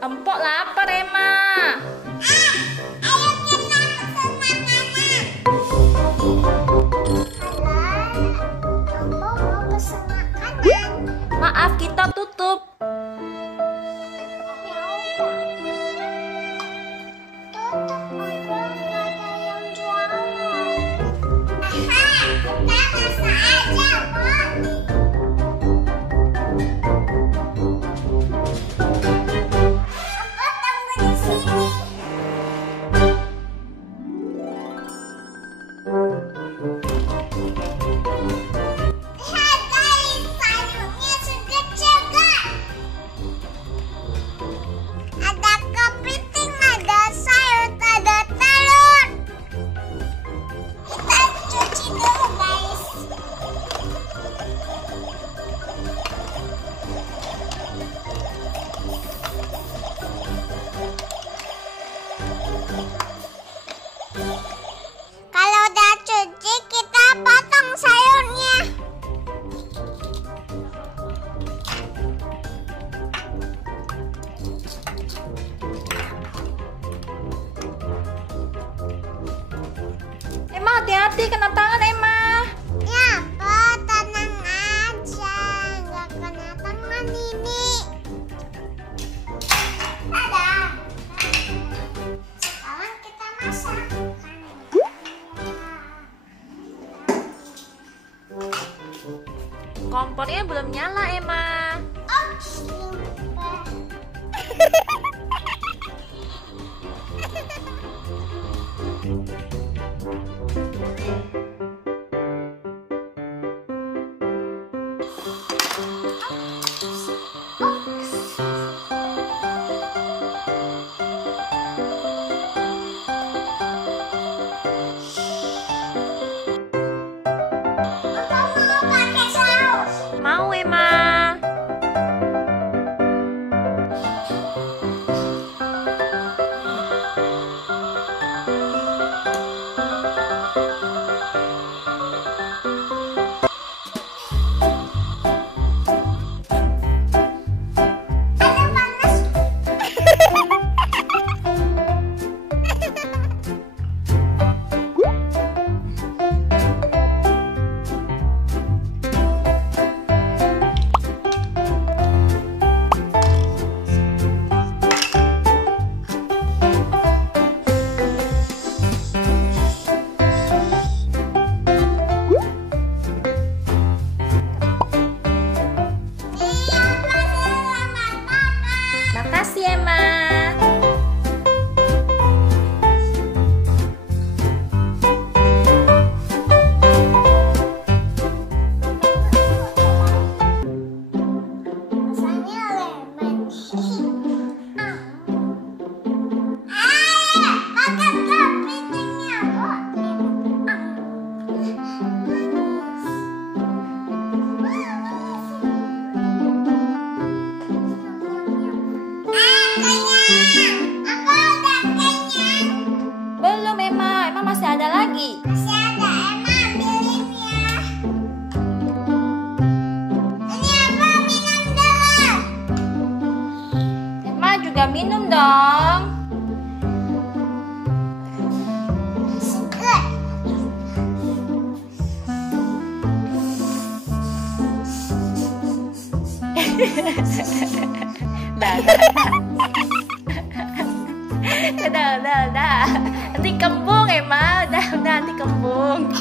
Empok lapar, Emma. Ayo kita pesan makanan. Halo, mau pesan makanan. Maaf, kita tutup. Kalau udah cuci, kita potong sayurnya. Emma, hati-hati kena tangan, Emma. Ya, Pak, tenang aja. Nggak kena tangan ini. Dadah. Sekarang kita masak. Kompornya belum nyala, Emma. Ops, lupa. Apa mau pakai saus? Mau, Emma. Ada panas. Makasih, Emma. Rasanya lemon. Ayo, makan kepitingnya, Bu. Kenyang. Aku udah kenyang. Belum, Emma. Emma masih ada lagi. Masih ada, Emma ambilin ya. Ini apa minum dulu? Emma juga minum dong. Seger. Dah. Udah. Nanti kembung, Emma. Udah, nanti kembung.